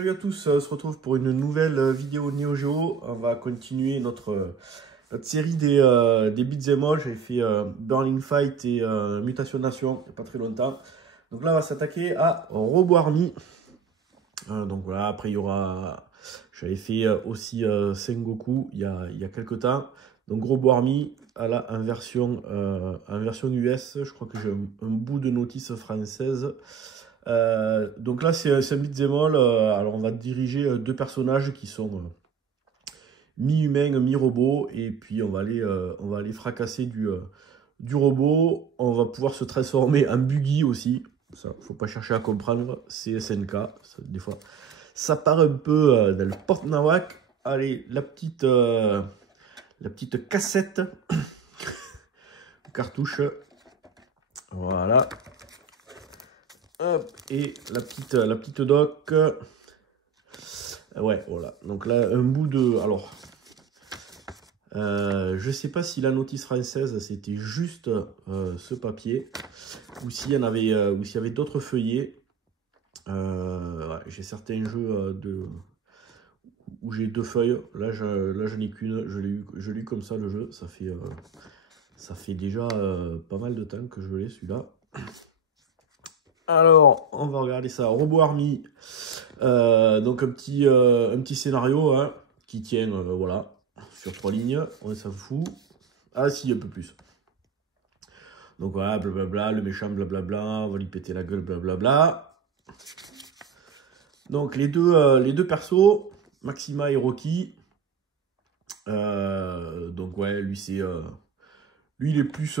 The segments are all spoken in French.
Salut à tous, on se retrouve pour une nouvelle vidéo Neo Geo. On va continuer notre série des beat'em all. J'avais fait Burning Fight et Mutation Nation il n'y a pas très longtemps. Donc là on va s'attaquer à Robo Army. Donc voilà, après il y aura... J'avais fait aussi Sengoku il y a quelques temps. Donc Robo Army en version US. Je crois que j'ai un bout de notice française. Donc là c'est un beat'em all. Alors on va diriger deux personnages qui sont mi-humains, mi-robots, et puis on va aller fracasser du robot. On va pouvoir se transformer en buggy aussi. Ça, faut pas chercher à comprendre, c'est SNK. Ça, des fois ça part un peu dans le porte-nawak. Allez, la petite cassette cartouche, voilà. Hop, et la petite dock. Ouais, voilà. Donc là, un bout de... Alors, je sais pas si la notice française, c'était juste ce papier, ou s'il y en avait, ou s'il y avait d'autres feuillets. Ouais, j'ai certains jeux où j'ai deux feuilles. Là, je n'ai qu'une. Je l'ai eu comme ça, le jeu. Ça fait déjà pas mal de temps que je l'ai, celui-là. Alors, on va regarder ça. Robo Army. Donc, un petit scénario hein, qui tient, voilà, sur 3 lignes. On s'en fout. Ah, si, un peu plus. Donc, voilà, blablabla, le méchant, blablabla. On va lui péter la gueule, blablabla. Donc, les deux persos, Maxima et Rocky. Donc, ouais, lui, lui, il est plus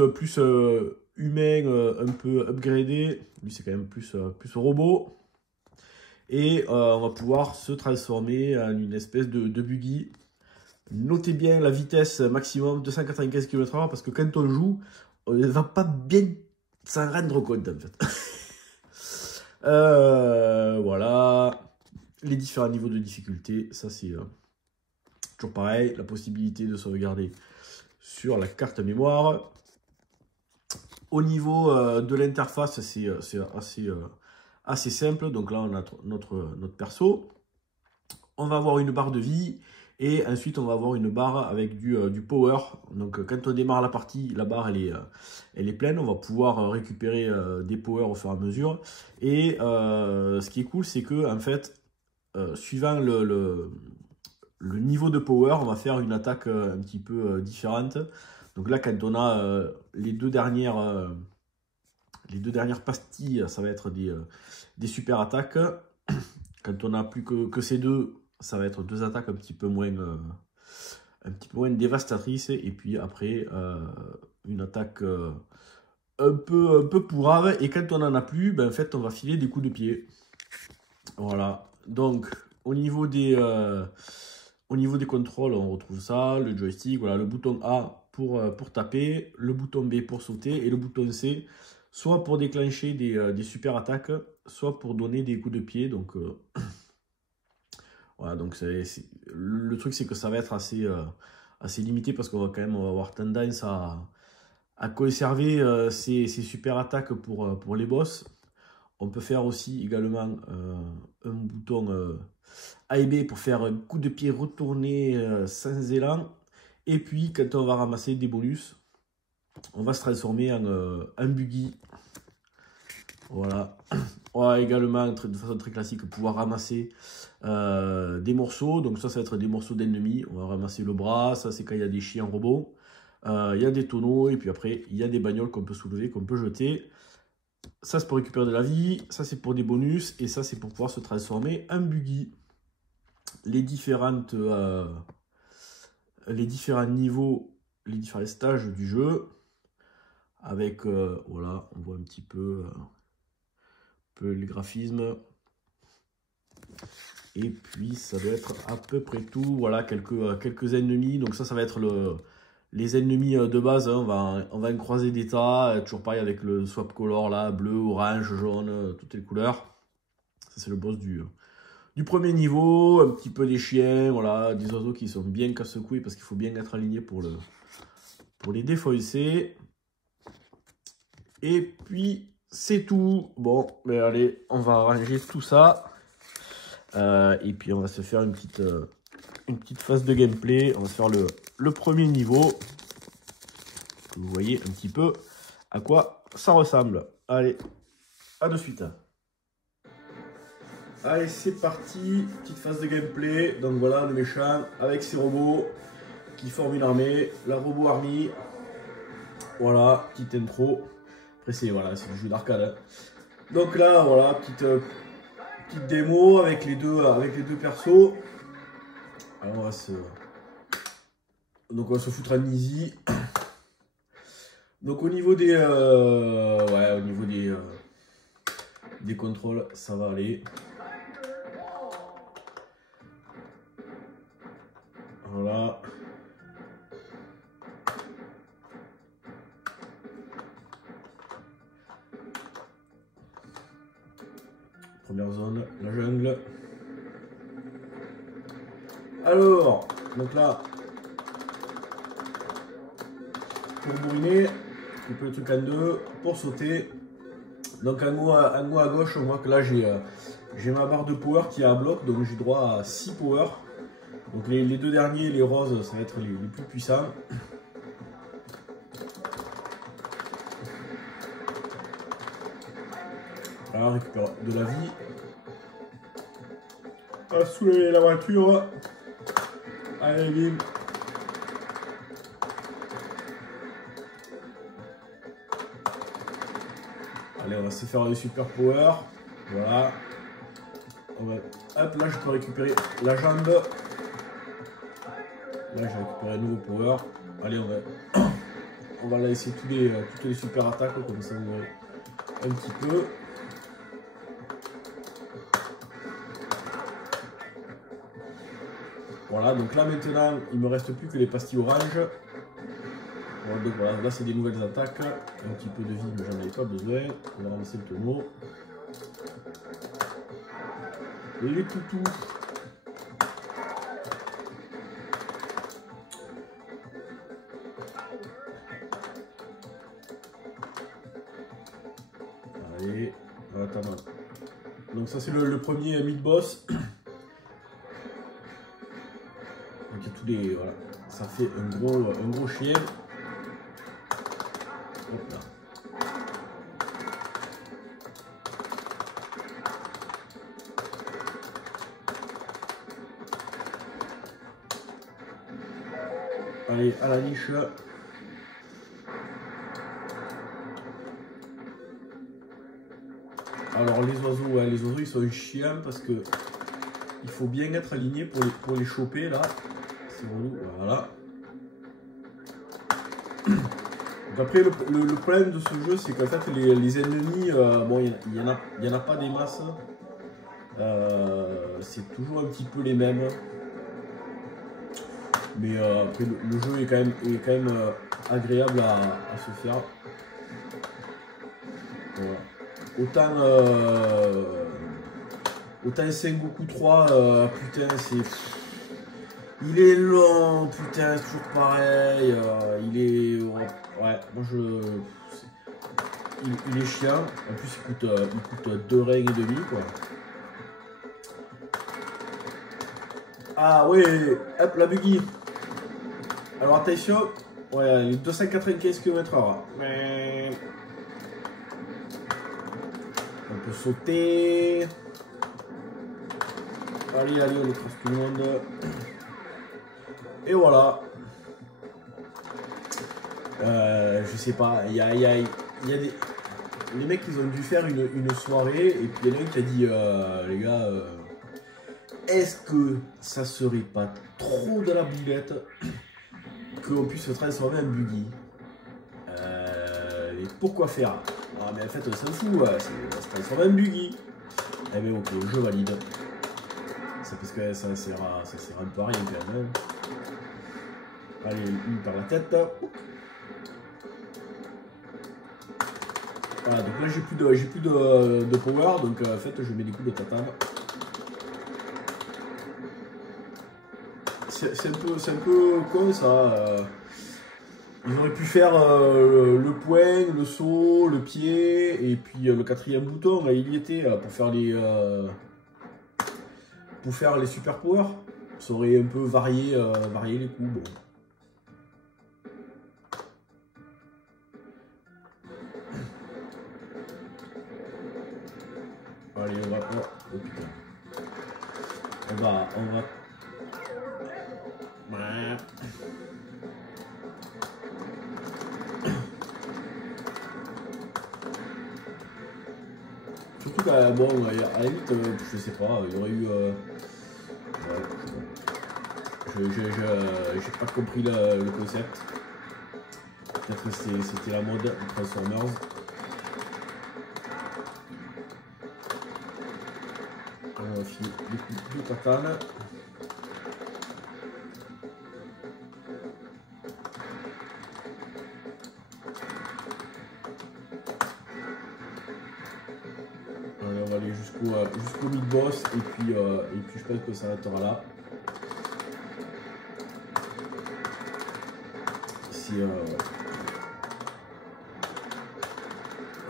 humain, un peu upgradé. Lui, c'est quand même plus robot. Et on va pouvoir se transformer en une espèce de buggy. Notez bien la vitesse maximum, 295 km/h, parce que quand on joue, on ne va pas bien s'en rendre compte, en fait. Voilà. Les différents niveaux de difficulté, ça c'est toujours pareil. La possibilité de sauvegarder sur la carte mémoire. Au niveau de l'interface, c'est assez simple. Donc là, on a notre perso. On va avoir une barre de vie. Et ensuite, on va avoir une barre avec du power. Donc quand on démarre la partie, la barre, elle est pleine. On va pouvoir récupérer des power au fur et à mesure. Et ce qui est cool, c'est que en fait, suivant le niveau de power, on va faire une attaque un petit peu différente. Donc là, quand on a les deux dernières pastilles, ça va être des super attaques. Quand on n'a plus que ces deux, ça va être deux attaques un petit peu moins dévastatrices. Et puis après, une attaque un peu pourrave. Et quand on n'en a plus, ben, en fait, on va filer des coups de pied. Voilà. Donc, au niveau des contrôles, on retrouve ça, le joystick, voilà, le bouton A pour taper, le bouton B pour sauter et le bouton C, soit pour déclencher des super attaques, soit pour donner des coups de pied. Donc, voilà, donc le truc, c'est que ça va être assez limité parce qu'on va quand même avoir tendance à conserver ces super attaques pour les boss. On peut faire aussi également un bouton A et B pour faire un coup de pied retourné sans élan. Et puis, quand on va ramasser des bonus, on va se transformer en buggy. Voilà. On va également, de façon très classique, pouvoir ramasser des morceaux. Donc ça va être des morceaux d'ennemis. On va ramasser le bras. Ça, c'est quand il y a des chiens robots. Il y a des tonneaux. Et puis après, il y a des bagnoles qu'on peut soulever, qu'on peut jeter. Ça, c'est pour récupérer de la vie. Ça, c'est pour des bonus. Et ça, c'est pour pouvoir se transformer en buggy. Les différents niveaux, les différents stages du jeu. Avec, voilà, on voit un petit peu les graphismes. Et puis, ça doit être à peu près tout. Voilà, quelques ennemis. Donc ça va être les ennemis de base. Hein. On va en croiser des tas. Toujours pareil avec le swap color, là, bleu, orange, jaune, toutes les couleurs. Ça, c'est le boss du premier niveau. Un petit peu des chiens, voilà, des oiseaux qui sont bien casse-couilles parce qu'il faut bien être aligné pour les défausser. Et puis, c'est tout. Bon, mais allez, on va arranger tout ça. Et puis on va se faire une petite phase de gameplay. On va se faire le premier niveau. Vous voyez un petit peu à quoi ça ressemble. Allez, à de suite. Allez, c'est parti. Petite phase de gameplay. Donc voilà le méchant avec ses robots qui forment une armée. La robot army. Voilà, petite intro. Après, c'est voilà, du jeu d'arcade. Hein. Donc là, voilà, petite démo avec les deux persos. Alors on va se foutre en easy. Donc au niveau des des contrôles, ça va aller. Voilà. Première zone, la jungle. Alors, donc là, pour bourriner, on peut le truc en deux, pour sauter. Donc en haut à gauche, on voit que là j'ai ma barre de power qui est à bloc, donc j'ai droit à 6 power. Donc les deux derniers, les roses, ça va être les plus puissants. Voilà, on récupère de la vie. On va soulever la voiture. Allez, bim. Allez, on va se faire des super power. Voilà. Hop, là je peux récupérer la jambe. Là j'ai récupéré un nouveau power. Allez, on va laisser toutes les super attaques comme ça vous verrez un petit peu. Voilà, donc là maintenant il me reste plus que les pastilles oranges. Voilà, donc voilà, là c'est des nouvelles attaques. Un petit peu de vie, mais j'en avais pas besoin. On va ramasser le tonneau. Les toutous. Allez, attends. Donc ça c'est le premier mid-boss. Donc il y a tous les... Voilà, ça fait un gros chien. Hop là. Allez, à la niche. Alors les oiseaux, ouais, les oiseaux ils sont chiants parce que il faut bien être aligné pour les choper là. C'est relou, voilà. Donc après le problème de ce jeu c'est qu'en fait les ennemis, bon il y en a pas des masses. C'est toujours un petit peu les mêmes. Mais après le jeu est quand même agréable à se faire. Voilà. Autant Sengoku 3, putain il est long, putain c'est toujours pareil, il est... ouais, moi il est chiant, en plus il coûte 2 règles et demi quoi. Ah ouais, hop la buggy. Alors attention, ouais, les 295 km/h. Mais... on peut sauter. Allez, on écrase tout le monde. Et voilà. Je sais pas, il y a des... Les mecs, ils ont dû faire une soirée, et puis il y en a un qui a dit, les gars, est-ce que ça serait pas trop de la boulette qu'on puisse se transformer en buggy? Et pourquoi faire? Ah mais en fait on s'en fout, c'est se transformer en buggy. Eh bien ok, je valide. C'est parce que ça sert un peu à rien quand même. Allez, une par la tête. Voilà, donc là j'ai plus de power, donc en fait je mets des coups de tatane. C'est un peu con ça. Ils auraient pu faire le poing, le saut, le pied, et puis le quatrième bouton, là il y était pour faire pour faire les super power. Ça aurait un peu varié, varié les coups. Bon. Allez, on va... Oh putain. On va... Ouais. Surtout qu'à bon, à la limite, je sais pas, il y aurait eu... ouais, j'ai pas compris le concept. Peut-être que c'était la mode Transformers. On va filer des coups de katane. Allez, on va aller jusqu'au mid-boss et puis je pense que ça s'arrêtera là.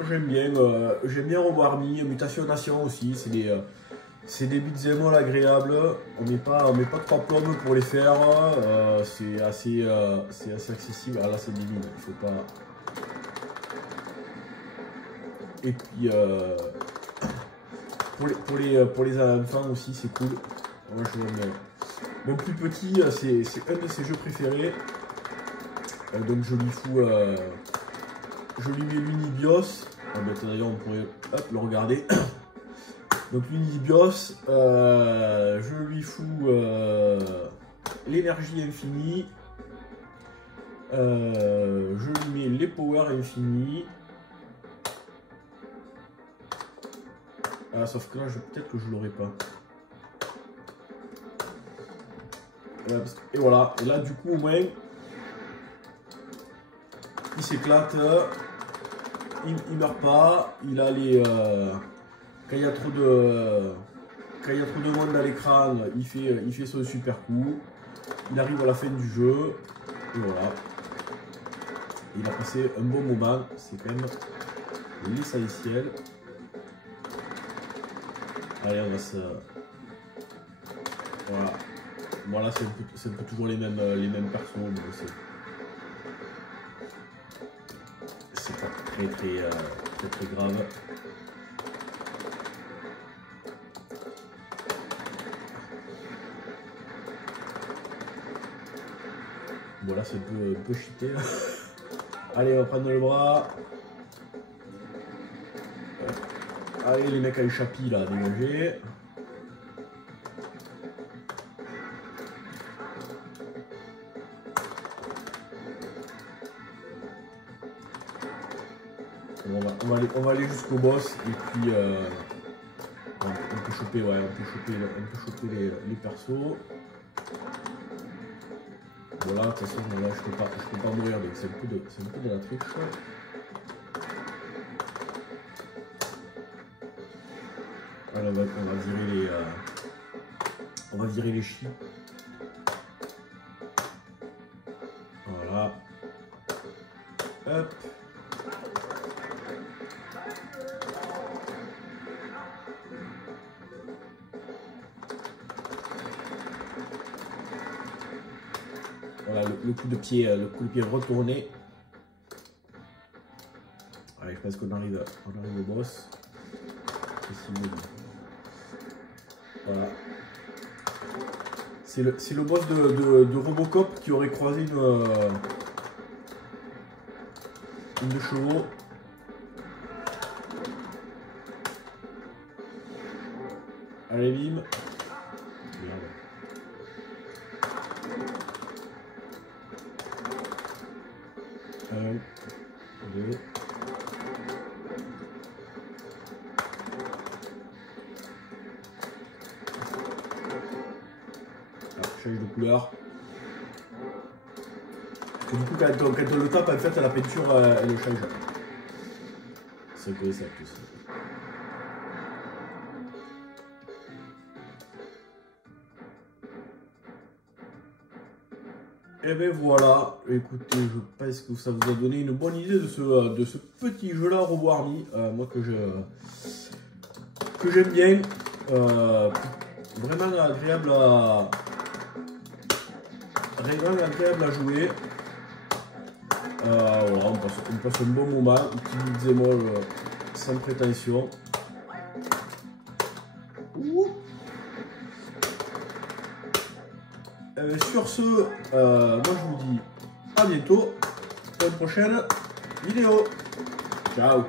J'aime bien Rewarmy, Mutation Nation aussi, c'est des beat'em all agréables, on met pas 3 plombes pour les faire, c'est assez accessible. Ah là c'est des mines, il faut pas. Et puis pour les enfants aussi c'est cool. Moi je l'aime bien. Mon plus petit c'est un de ses jeux préférés, donc je lui mets l'Unibios. Ah ben, d'ailleurs on pourrait le regarder. Donc l'Unibios, je lui fous l'énergie infinie, je lui mets les power infinis. Ah, sauf que là peut-être que je l'aurai pas. Et voilà, et là du coup au moins il s'éclate. Il meurt pas, il a les... quand il y a trop de monde à l'écran, il fait son super coup. Il arrive à la fin du jeu. Et voilà. Il a passé un bon moment. C'est quand même l'essentiel. Allez, on va se... Voilà. Voilà, c'est un peu toujours les mêmes persos. C'est pas très grave. Bon là c'est un peu cheaté. Allez, on va prendre le bras. Allez les mecs à l'échappie là, dégagez. On va aller jusqu'au boss et puis on peut choper, ouais, on peut choper les persos. Voilà, de toute façon là je peux pas mourir, donc c'est un peu de la triche. Alors on va virer les chis. Voilà. Hop. Voilà le coup de pied retourné. Allez, je pense qu'on arrive au boss. Voilà. C'est le boss de Robocop qui aurait croisé une de chevaux. Allez, bim. Un, deux. Change de couleur. Et du coup, quand on le tape, en fait, la peinture, elle change. C'est que ça, plus. Et ben voilà, écoutez, je pense que ça vous a donné une bonne idée de ce petit jeu-là, Rewarmy, moi que j'aime bien. Vraiment agréable à jouer. Voilà, on passe un bon moment, un petit beat'em all sans prétention. Sur ce, moi je vous dis à bientôt pour une prochaine vidéo. Ciao.